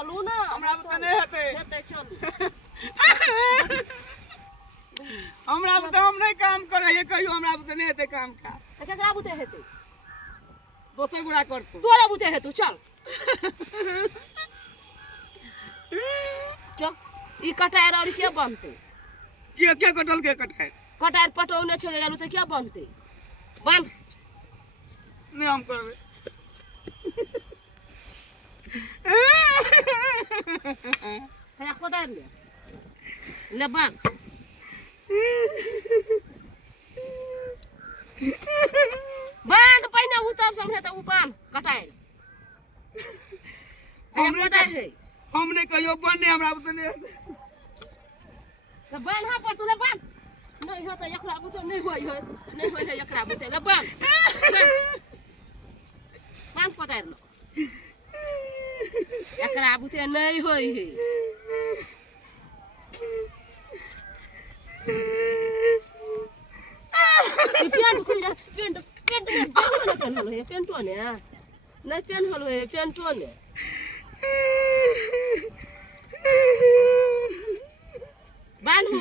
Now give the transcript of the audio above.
चलू ना हमरा बुते नहीं हेते हेते चलू हमरा बुते हम नहीं काम करे ये कहियो हमरा बुते नहीं हेते काम का केकरा बुते हेते दोसर गुड़ा करतू तोरा बुते हेतु चल चल ई कटार और के बनते के कटल के कटार कटार पटौने चले गेलु त के बनते बांध नहीं हम करबे है कोदार ले बांध बांध पहिने उतर समझे त उ बांध कटार है कोदार है हम नहीं कहियो बने हमरा बुते नहीं हेते त बांध हा पर तुले बांध नहीं हो त एकरा बुते नहीं होय है एकरा बुते ले बांध बांध कोदार लो एकरा बुते नहीं होय है ई पेंट खुल जा पेंट में पेंट होलो है पेंटो ने नहीं पेंट होलो है पेंटो ने बांधू